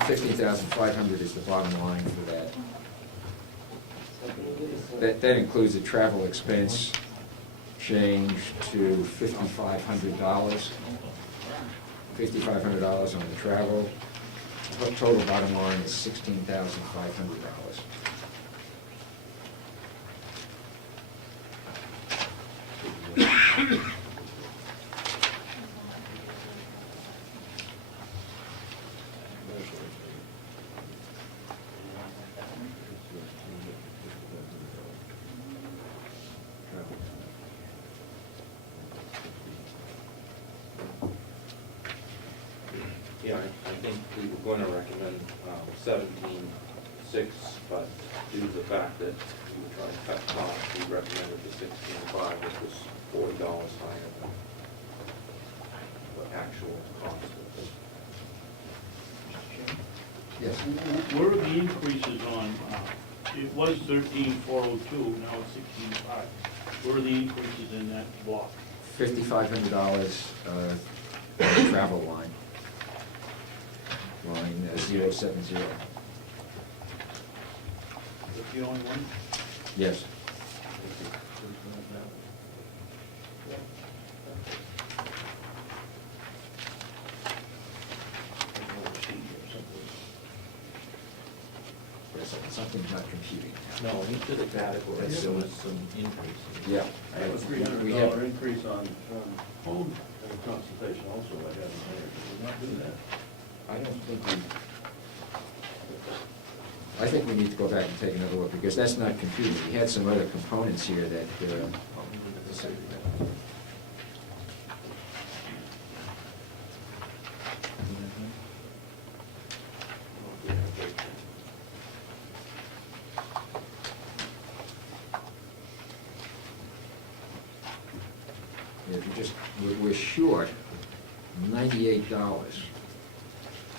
$15,500 is the bottom line for that. That includes a travel expense change to $5,500. $5,500 on the travel. The total bottom line is $16,500. Yeah, I think we were going to recommend 17.6, but due to the fact that we were trying to cut costs, we recommended the 16.5, which was $40 higher than the actual cost. Yes. Where are the increases on, it was 13,402, now it's 16,500. Where are the increases in that block? $5,500 travel line. Line 070. That's the only one? Yes. Yes, something's not computing. No, in each of the categories, there was some increases. Yeah. I have a We have- $300 increase on home consultation also, I got in there. Did we not do that? I think we need to go back and take another look, because that's not computing. We had some other components here that, if you just, we're short $98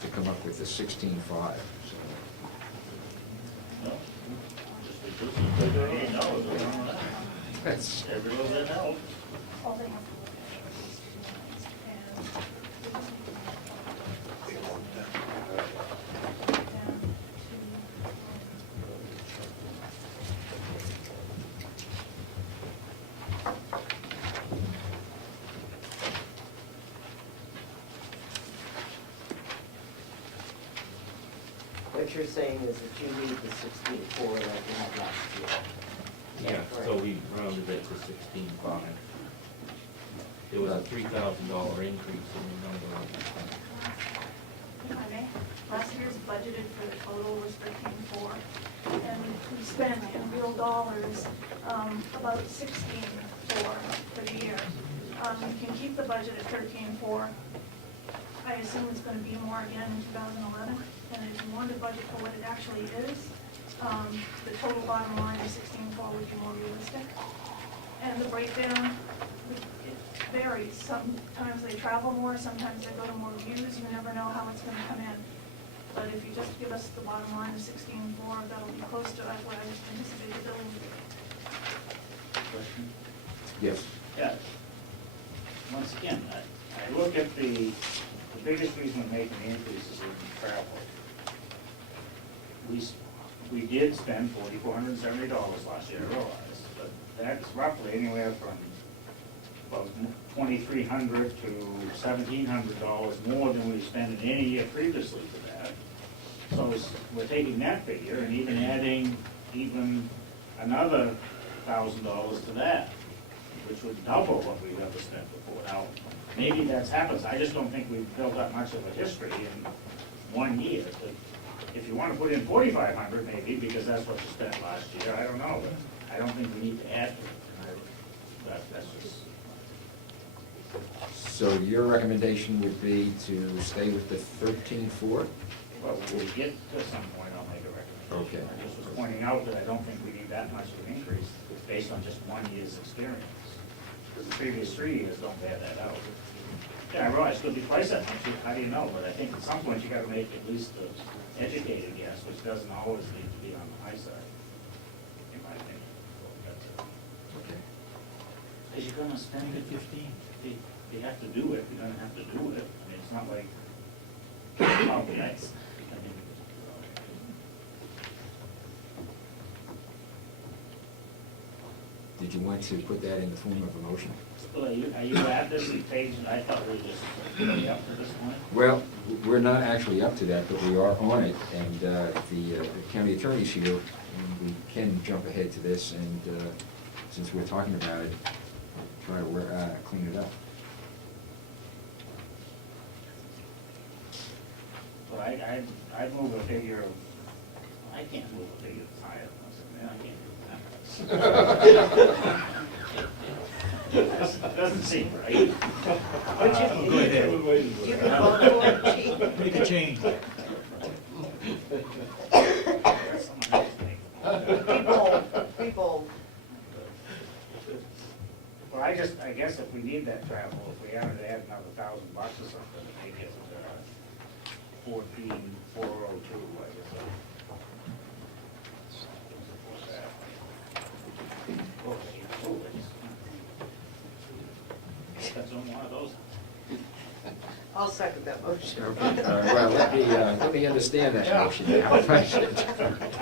to come up with the 16.5, so. No. Just take $38 That's, every little bit helps. All they have to look What you're saying is that you need the 16.4 like you had last year. Yeah, so we rounded it to 16.5. There was a $3,000 increase in the number of If I may, last year's budgeted for the total was 13.4, and we spent in real dollars about 16.4 for the year. You can keep the budget at 13.4. I assume it's going to be more again in 2011, and if you want to budget for what it actually is, the total bottom line of 16.4 would be more realistic. And the breakdown, it varies. Sometimes they travel more, sometimes they go to more views. You never know how it's going to come in. But if you just give us the bottom line of 16.4, that'll be close to what I anticipate the billing to be. Question? yes. Yeah. Once again, I look at the biggest reason we're making the increases in travel. We did spend $4,470 last year, I realize, but that's roughly anywhere from about $2,300 to $1,700 more than we spent in any year previously to that. So we're taking that figure and even adding another $1,000 to that, which would double what we've ever spent before. Now, maybe that's happens. I just don't think we've built up much of a history in 1 year. But if you want to put in $4,500 maybe, because that's what you spent last year, I don't know. But I don't think we need to add to it. That's just... So your recommendation would be to stay with the 13.4? Well, when we get to some point, I'll make a recommendation. Okay. I just was pointing out that I don't think we need that much of an increase based on just 1 year's experience. Because the previous 3 years don't bear that out. Yeah, I realize it could be twice that much, how do you know? But I think at some point you gotta make at least the educated guess, which doesn't always need to be on the high side, in my opinion. That's it. Okay. Because you're gonna spend it, you have to do it, you're gonna have to do it. I mean, it's not like, oh, that's, I mean, Did you want to put that in the form of a motion? well, are you at this page? I thought we were just really up to this point. Well, we're not actually up to that, but we are on it, and the county attorney's here, and we can jump ahead to this, and since we're talking about it, try to clean it up. Well, I move a figure of, I can't move a figure that's higher than this, man, I can't do that. Doesn't seem right. But you Go ahead. you can vote for it, Chief. Make a change. People, Well, I guess if we need that travel, if we had to add another $1,000 or something, to make it 14,402, I guess. That's on one of those. I'll second that motion. Okay, well, let me understand that motion now. I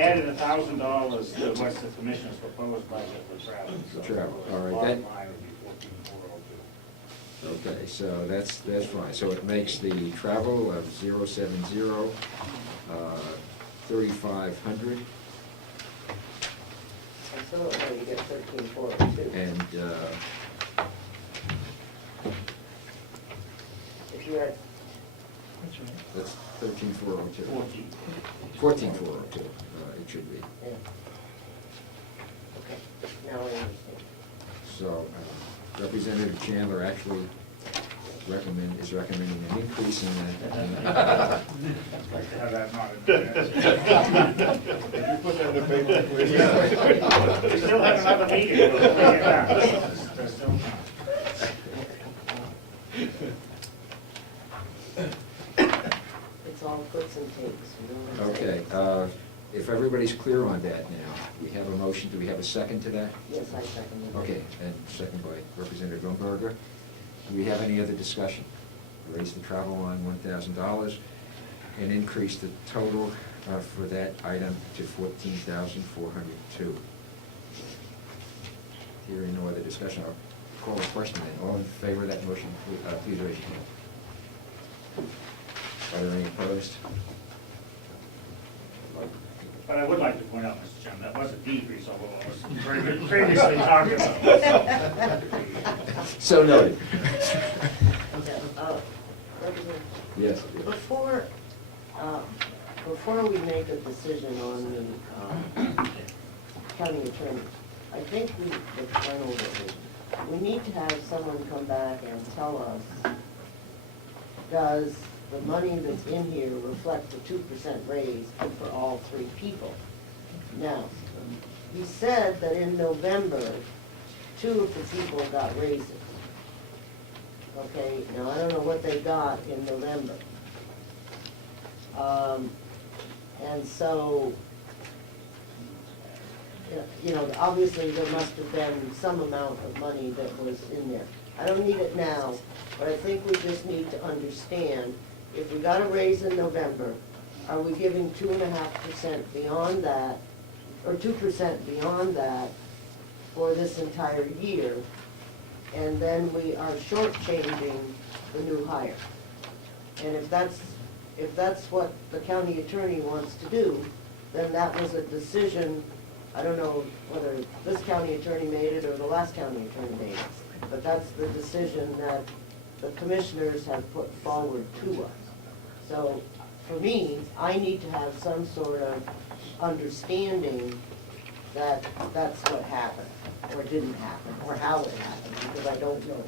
added $1,000 to what's the commission's proposed budget for travel. So Travel, all right, bottom that- line would be 14,402. Okay, so that's fine. So it makes the travel of 070, 3,500, So you get 13,402. and If you had, that's 13,402. 14. 14,402, it should be. yeah. Okay, now I understand. So Representative Chandler actually is recommending an increase in that. I'd like to have that not in the minutes. If you put that in the paper, please. We still have another meeting. We'll bring it down. There's still time. It's all puts and takes, you know what I'm saying? Okay, if everybody's clear on that now, we have a motion, do we have a second to that? Yes, I second it. Okay, and second by Representative Grunberger. Do we have any other discussion? Raise the travel on $1,000 and increase the total for that item to $14,402. Hearing no other discussion, I'll call a question then. All in favor of that motion, please raise your hand. Are there any opposed? But I would like to point out, Mr. Chairman, that was a decrease over what was previously talked about. So noted. Representative, Yes. Before we make a decision on the county attorney, I think the final decision, we need to have someone come back and tell us, does the money that's in here reflect the 2% raise for all three people? Now, he said that in November, 2 of the people got raises. Okay, now I don't know what they got in November. And so, you know, obviously there must have been some amount of money that was in there. I don't need it now, but I think we just need to understand, if we got a raise in November, are we giving 2.5% beyond that, or 2% beyond that for this entire year? And then we are shortchanging the new hire. And if that's what the county attorney wants to do, then that was a decision, I don't know whether this county attorney made it or the last county attorney made it, but that's the decision that the commissioners have put forward to us. So for me, I need to have some sort of understanding that that's what happened, or didn't happen, or how it happened, because I don't know.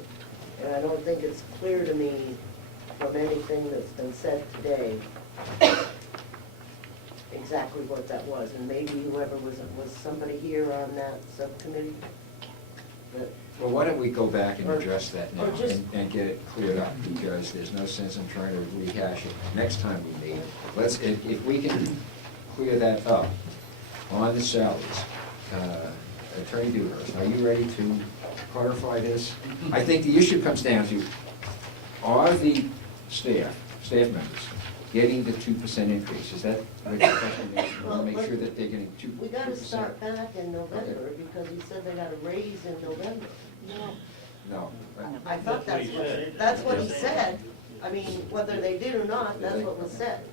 And I don't think it's clear to me from anything that's been said today exactly what that was. And maybe whoever was somebody here on that subcommittee? Well, why don't we go back and address that now Or just- and get it cleared up, because there's no sense in trying to rehash it next time we meet. If we can clear that up on the salaries, Attorney Dewhurst, are you ready to clarify this. I think the issue comes down to, are the staff members getting the 2% increase? Is that what the question is? We want to make sure that they're getting 2%. We gotta start back in November, because he said they got a raise in November. No. I thought that's what he said. I mean, whether they did or not, that's what was said.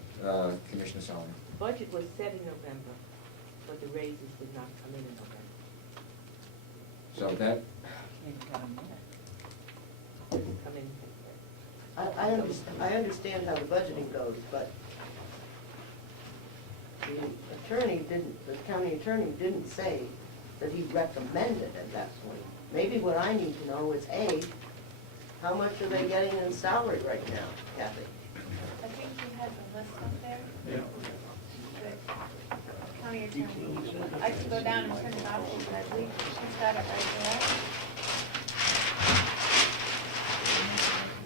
Commissioner Solomon. Budget was set in November, but the raises did not come in November. So that, Didn't come in. I understand how the budgeting goes, but the county attorney didn't say that he recommended at that point. Maybe what I need to know is, A, how much are they getting in salary right now, Kathy? I think you had the list up there. Yeah. The county attorney. I can go down and print it off, but I believe she's got it right there.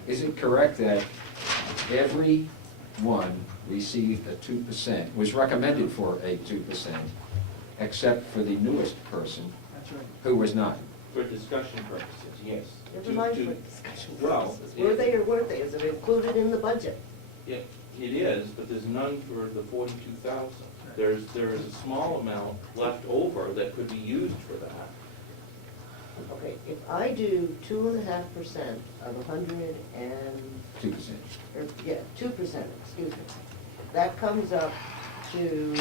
is it correct that everyone received a 2%, was recommended for a 2%, except for the newest person, who was not? For discussion purposes, yes. Never mind for discussion Well, purposes. Were they or weren't they? Is it included in the budget? It is, but there's none for the 42,000. There is a small amount left over that could be used for that. Okay, if I do 2.5% of 100 and, 2%. or, yeah, 2%, excuse me, that comes up to,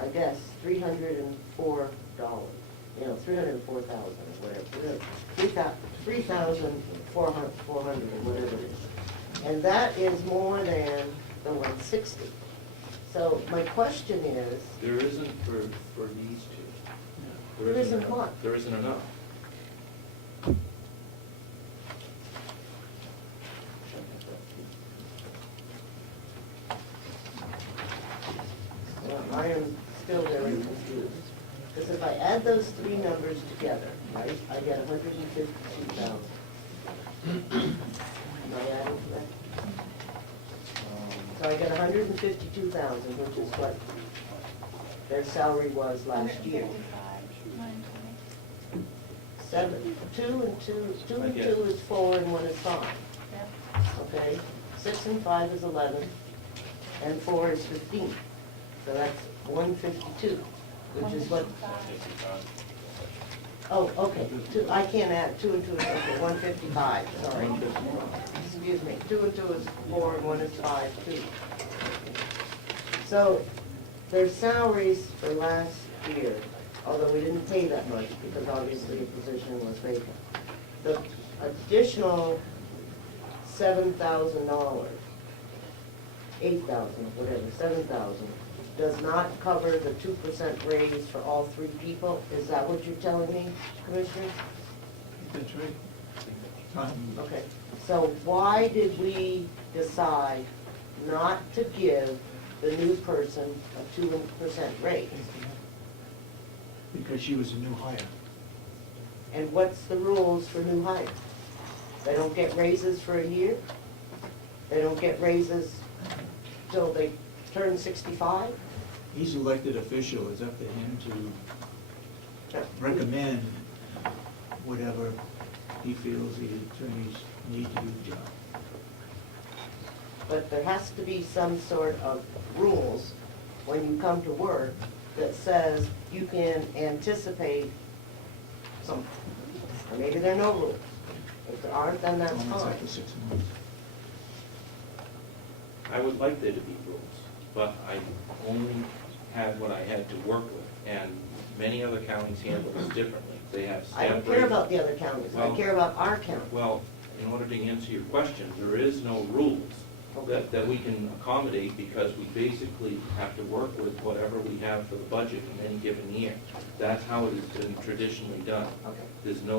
I guess, $304, $304,000 or whatever, 3,400 or whatever it is. And that is more than the 160. So my question is, There isn't for these two. There isn't enough. what? There isn't enough. I am still very confused. Because if I add those three numbers together, right, I get 152,000. Am I adding correct? So I get 152,000, which is what their salary was last year. 155, 920. 2 and 2 is 4 and 1 is 5. Yep. Okay, 6 and 5 is 11, and 4 is 15. So that's 152, which is what, 155. oh, okay, I can't add, 2 and 2 is, okay, 155, sorry. Excuse me, 2 and 2 is 4 and 1 is 5, too. So, their salaries for last year, although we didn't pay that much because obviously the position was vacant, the additional $7,000, 8,000, whatever, 7,000, does not cover the 2% raise for all three people? Is that what you're telling me, Commissioner? That's right. Okay, so why did we decide not to give the new person a 2% raise? Because she was a new hire. And what's the rules for new hires? They don't get raises for a year? They don't get raises till they turn 65? He's elected official, it's up to him to recommend whatever he feels the attorneys need to do the job. But there has to be some sort of rules when you come to work that says you can anticipate something. Or maybe there are no rules. If there aren't, then that's Only fine. after 6 months. I would like there to be rules, but I only had what I had to work with, and many other counties handle this differently. They have I don't staff care raises. about the other counties, I Well- care about our county. Well, in order to answer your question, there is no rules that we can accommodate because we basically have to work with whatever we have for the budget in any given year. That's how it has been traditionally done. Okay. There's no